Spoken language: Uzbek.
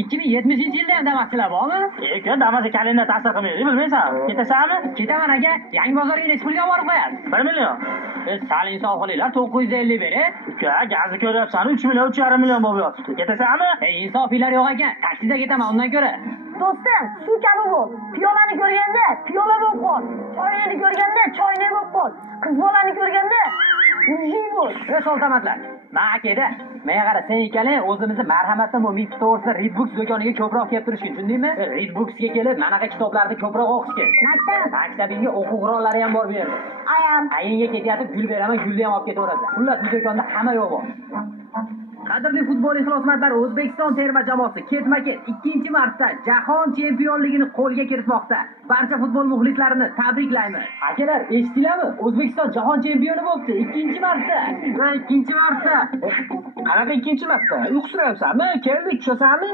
2070-yilda ham Damas'chilar bormi? Damas'ga kalenda ta'sir qilmaydi, bilmaysan. Ketasanmi? Ketaman aka. Yangi bozorga necha pulga borib qo'yasiz? 1 million. Sal insof qilinglar, 950 bering. Gazni ko'ryapsan, 3 million, 3,5 million bo'lib yotibdi. Ketasanmi? Insofinglar yo'q ekan. Taksida ketaman undan ko'ra. Do'stim, shu kabi bo'l. Piyolani ko'rganda piyola bo'lib qol. Choynakni ko'rganda choynak bo'lib qol. Qiz bolani ko'rganda mujik bo'l. Soltamatlar. Akada, menga qara, sen ikkalang o'zimizni marhamatdan bu Mix Stores'da Read Books do'koniga ko'proq kelib turishing, tushundingmi? Read Books'ga kelib, manaqa kitoblarni ko'proq o'qish kerak. Maktabingga o'quv qurollari ham bor bu yerda. Ayinga ketyapti, gul beraman, gulni ham olib ketaverasan. Xullas, bu do'konda hamma yo'q bor. Qadrli futbol ixlosmandlari, O'zbekiston terma jamoasi ketma-ket 2-marta jahon chempionligini qo'lga kiritmoqda. Barcha futbol muxlislarini tabriklaymiz. Akalar, eshitdinglarmi? O'zbekiston jahon chempioni bo'libdi 2-marta. Va 2-marta. Qanaqa 2-marta? Uyqusirayapsanmi? Keldik, tushasanmi?